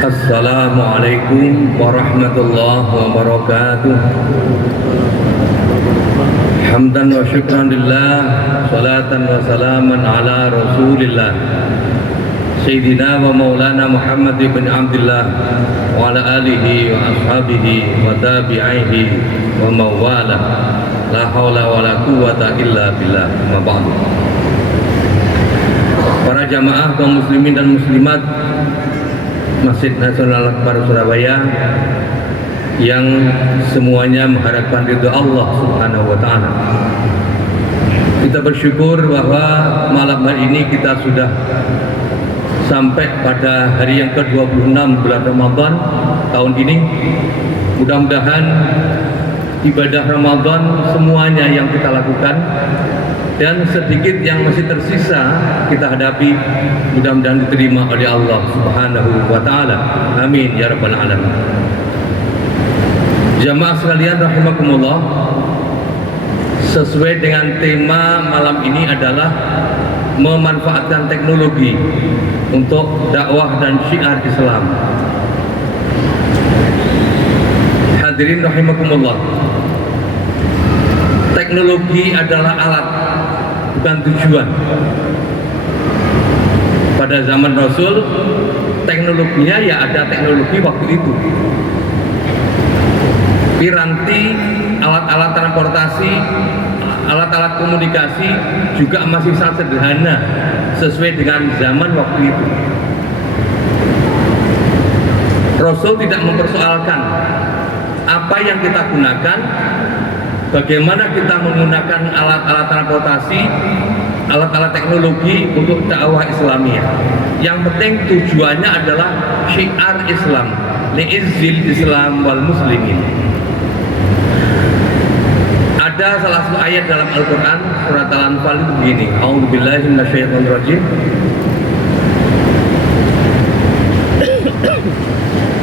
Assalamualaikum warahmatullahi wabarakatuh. Hamdan wa syukran lillah, salatan wa salaman ala rasulillah Sayyidina wa maulana Muhammad ibn Abdullah wa ala alihi wa ashabihi wa tabi'ihi wa mawala. La hawla wa la quwwata illa billah. Ma ba'du. Para jamaah kaum muslimin dan muslimat Masjid Nasional Akbar Surabaya yang semuanya mengharapkan ridha Allah Subhanahu wa taala. Kita bersyukur bahwa malam hari ini kita sudah sampai pada hari yang ke-26 bulan Ramadan tahun ini. Mudah-mudahan ibadah Ramadan semuanya yang kita lakukan dan sedikit yang masih tersisa kita hadapi mudah-mudahan diterima oleh Allah Subhanahu wa taala. Amin ya rabbal alamin. Jamaah sekalian rahimakumullah, sesuai dengan tema malam ini adalah memanfaatkan teknologi untuk dakwah dan syiar Islam. Hadirin rahimakumullah, teknologi adalah alat, bukan tujuan. Pada zaman Rasul, teknologinya ya ada teknologi waktu itu. Piranti, alat-alat transportasi, alat-alat komunikasi juga masih sangat sederhana sesuai dengan zaman waktu itu. Rasul tidak mempersoalkan apa yang kita gunakan, bagaimana kita menggunakan alat-alat transportasi, alat-alat teknologi untuk dakwah Islamiyah. Yang penting tujuannya adalah syiar Islam, li'izzil Islam wal muslimin. Ada salah satu ayat dalam Al-Quran surat Al-Anfal itu begini, a'udzubillahi minasyaitonirrajim,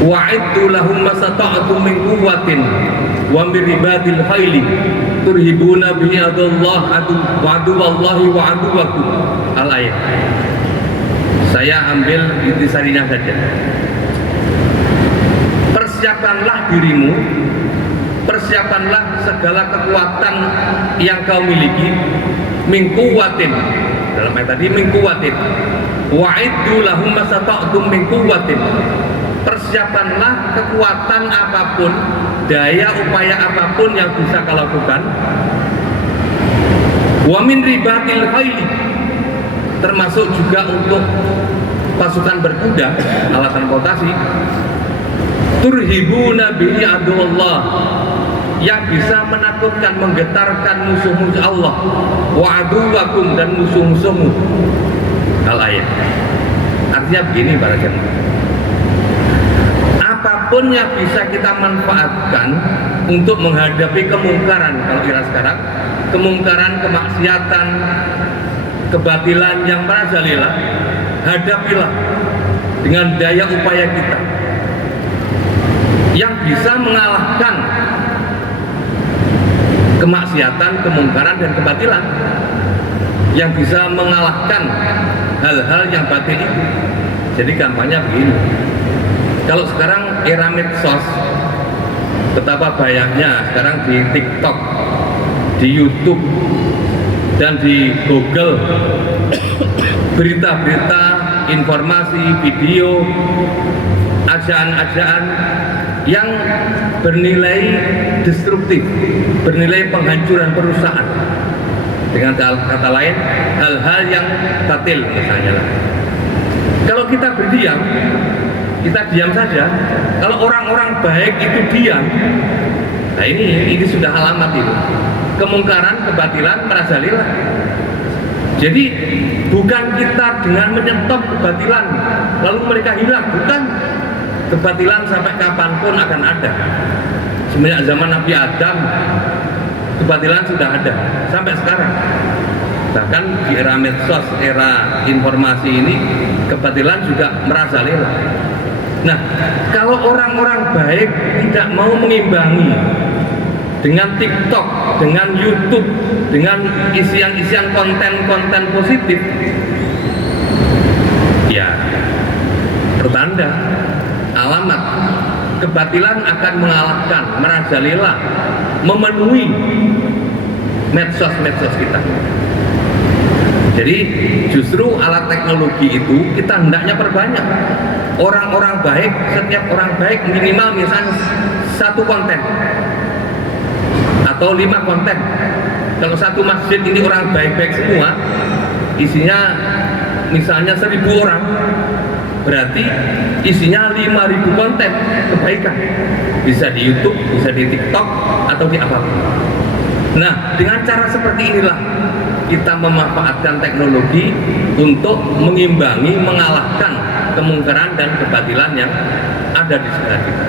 wa'iddu lahum masata'tum min quwwatin wa min ribatil khayli turhibuna bihi adullah wa aduwallahi wa aduwakum. Al-ayat. Saya ambil intisarinya saja. Persiapkanlah dirimu, persiapkanlah segala kekuatan yang kau miliki, min quwwatin, dalam ayat tadi min quwwatin, wa'iddu lahum masata'tum min quwwatin. Persiapkanlah kekuatan apapun, daya upaya apapun yang bisa kau lakukan. Wa min ribatil khayli, termasuk juga untuk pasukan berkuda, alat transportasi. Turhibuna bihi adullah, yang bisa menakutkan, menggetarkan musuh-musuh Allah, wa aduwakum, dan musuh-musuhmu. Al-ayat. Artinya begini para jemaah, apapun yang bisa kita manfaatkan untuk menghadapi kemungkaran, kalau kira sekarang kemungkaran, kemaksiatan, kebatilan yang merajalela, hadapilah dengan daya upaya kita yang bisa mengalahkan kemaksiatan, kemungkaran, dan kebatilan, yang bisa mengalahkan hal-hal yang batil itu. Jadi gampangnya begini, kalau sekarang era medsos, betapa banyaknya sekarang di TikTok, di YouTube, dan di Google, berita-berita, informasi, video, ajaan-ajaan yang bernilai destruktif, bernilai penghancuran perusahaan. Dengan kata lain, hal-hal yang batil misalnya. Kalau kita berdiam, kita diam saja. Kalau orang-orang baik itu diam, nah ini sudah alamat itu. Kemungkaran, kebatilan merajalela. Jadi bukan kita dengan menyetop kebatilan lalu mereka hilang, bukan. Kebatilan sampai kapanpun akan ada. Semenjak zaman Nabi Adam, kebatilan sudah ada sampai sekarang. Bahkan di era medsos, era informasi ini, kebatilan juga merajalela. Nah, kalau orang-orang baik tidak mau mengimbangi dengan TikTok, dengan YouTube, dengan isian-isian konten-konten positif, ya pertanda alamat. Kebatilan akan mengalahkan, merajalela, memenuhi medsos-medsos kita. Jadi justru alat teknologi itu kita hendaknya perbanyak. Orang-orang baik, setiap orang baik minimal misalnya 1 konten atau 5 konten. Kalau satu masjid ini orang baik-baik semua, isinya misalnya 1000 orang, berarti isinya 5000 konten kebaikan. Bisa di YouTube, bisa di TikTok, atau di apapun. Nah, dengan cara seperti inilah kita memanfaatkan teknologi untuk mengimbangi, mengalahkan kemungkaran dan kebatilan yang ada di sekitar kita.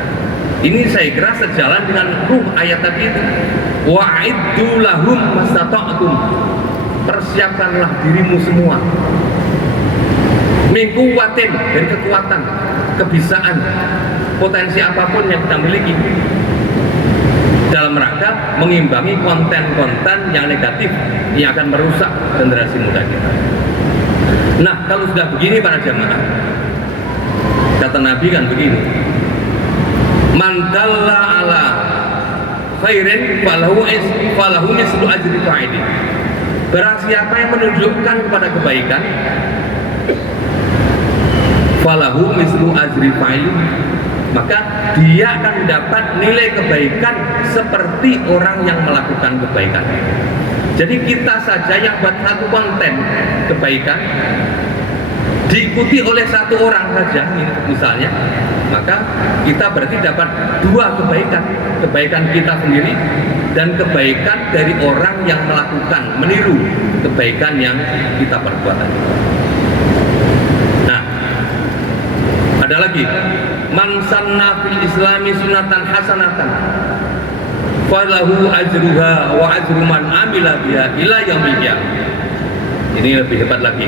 Ini saya kira sejalan dengan ruh ayat tadi itu. Wa'iddu lahum mastata'tum. Persiapkanlah dirimu semua. Min quwwatin, dari kekuatan, kebisaan, potensi apapun yang kita miliki, dalam rangka mengimbangi konten-konten yang negatif yang akan merusak generasi muda kita. Nah, kalau sudah begini para jamaah, kata Nabi kan begini, man dalla ala khairin falahu mislu ajri fa'ilin. Barang siapa yang menunjukkan kepada kebaikan, falahu mislu ajri fa'ilin, maka dia akan mendapat nilai kebaikan seperti orang yang melakukan kebaikan. Jadi kita saja yang buat satu konten kebaikan diikuti oleh 1 orang saja misalnya, maka kita berarti dapat 2 kebaikan. Kebaikan kita sendiri dan kebaikan dari orang yang melakukan, meniru kebaikan yang kita perbuat. Nah, ada lagi, man sanna fil islami sunatan hasanatan falahu ajruha wa ajru man amila biha ila yaumil qiyamah. Ini lebih hebat lagi.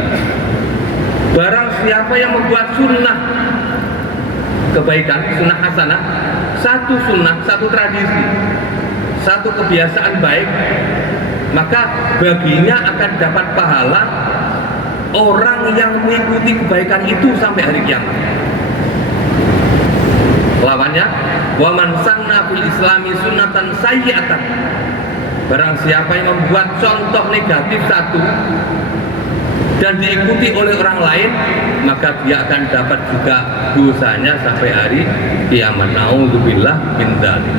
Barang siapa yang membuat sunnah kebaikan, sunnah hasanah, satu sunnah, satu tradisi, satu kebiasaan baik, maka baginya akan dapat pahala orang yang mengikuti kebaikan itu sampai hari kiamat. Lawannya, wa man sanna fil islami sunnatan sayyi'atan. Barang siapa yang membuat contoh negatif satu dan diikuti oleh orang lain, maka dia akan dapat juga dosanya sampai hari kiamat. Nauzubillah min dzalik.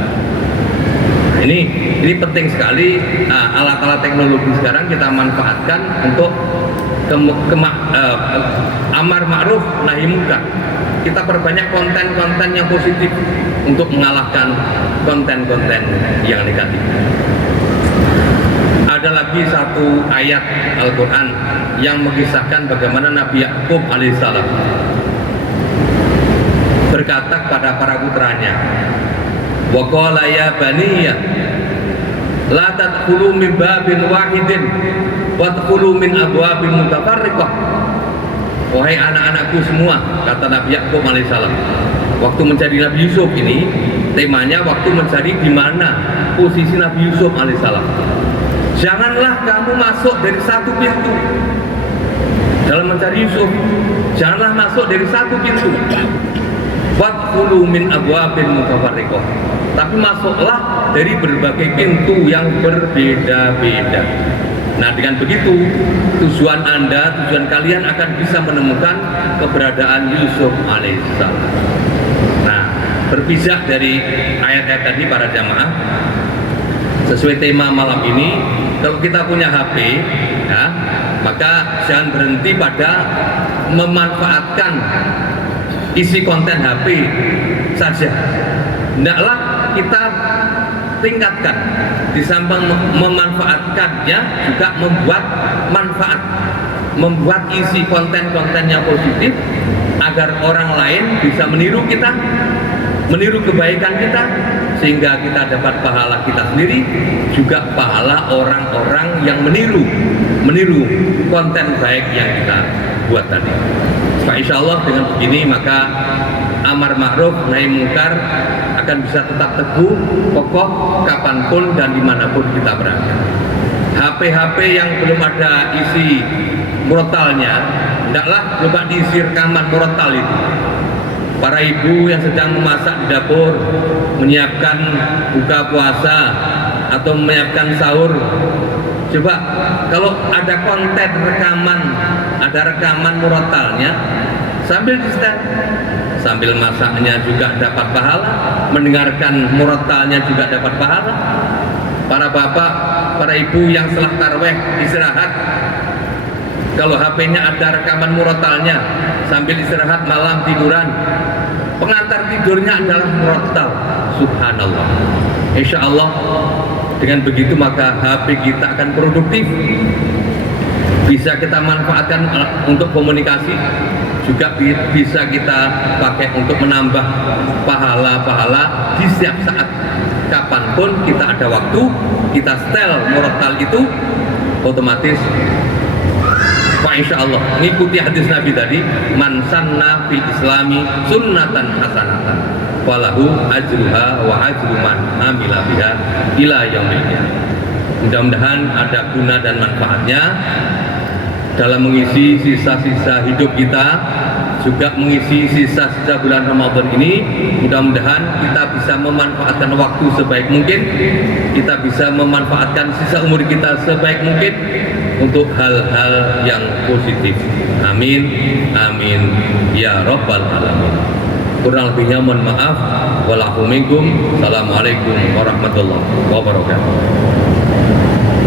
Ini penting sekali. Alat-alat teknologi sekarang kita manfaatkan untuk amar ma'ruf nahi munkar. Kita perbanyak konten-konten yang positif untuk mengalahkan konten-konten yang negatif. Ada lagi satu ayat Al-Quran yang mengisahkan bagaimana Nabi Yakub alaihissalam berkata kepada para putranya, wa qala ya baniya la tadkhulu min babin wahidin wadkhulu min abwabin mutafarriqah. Wahai anak-anakku semua, kata Nabi Yakub alaihissalam, waktu mencari Nabi Yusuf ini, temanya waktu mencari di mana posisi Nabi Yusuf alaihissalam. Janganlah kamu masuk dari satu pintu dalam mencari Yusuf. Janganlah masuk dari satu pintu. Wadkhulu min abwabin mutafarriqah. Tapi masuklah dari berbagai pintu yang berbeda-beda. Nah, dengan begitu tujuan Anda, tujuan kalian akan bisa menemukan keberadaan Yusuf alaihissalam. Nah, berpisah dari ayat-ayat tadi para jamaah, sesuai tema malam ini, kalau kita punya HP, ya, maka jangan berhenti pada memanfaatkan isi konten HP saja. Hendaklah kita tingkatkan, di samping memanfaatkannya juga membuat manfaat, membuat isi konten-konten yang positif agar orang lain bisa meniru kita, meniru kebaikan kita, sehingga kita dapat pahala kita sendiri, juga pahala orang-orang yang meniru konten baik yang kita buat tadi. Insya Allah dengan begini maka amar ma'ruf nahi munkar akan bisa tetap teguh, kokoh kapanpun dan dimanapun kita berada. HP-HP yang belum ada isi murotalnya, hendaklah coba diisi rekaman murotal itu. para ibu yang sedang memasak di dapur, menyiapkan buka puasa atau menyiapkan sahur. Coba kalau ada konten rekaman, ada rekaman murotalnya, sambil di setel, sambil masaknya juga dapat pahala, mendengarkan murotalnya juga dapat pahala. Para bapak, para ibu yang setelah tarawih istirahat, kalau HP-nya ada rekaman murotalnya, sambil istirahat malam tiduran, pengantar tidurnya adalah murotal. Subhanallah. Insya Allah dengan begitu maka HP kita akan produktif, bisa kita manfaatkan untuk komunikasi, juga bisa kita pakai untuk menambah pahala-pahala di setiap saat. Kapanpun kita ada waktu, kita setel murotal itu, otomatis insya Allah ngikuti hadis Nabi tadi, man sanna fil islami sunnatan hasanatan falahu ajruha wa ajru man amila biha ila yaumil qiyamah. Mudah-mudahan ada guna dan manfaatnya dalam mengisi sisa-sisa hidup kita, juga mengisi sisa-sisa bulan Ramadan ini. Mudah-mudahan kita bisa memanfaatkan waktu sebaik mungkin, kita bisa memanfaatkan sisa umur kita sebaik mungkin untuk hal-hal yang positif. Amin, amin ya rabbal alamin. Kurang lebihnya mohon maaf. Walakum minkum. Assalamualaikum warahmatullahi wabarakatuh.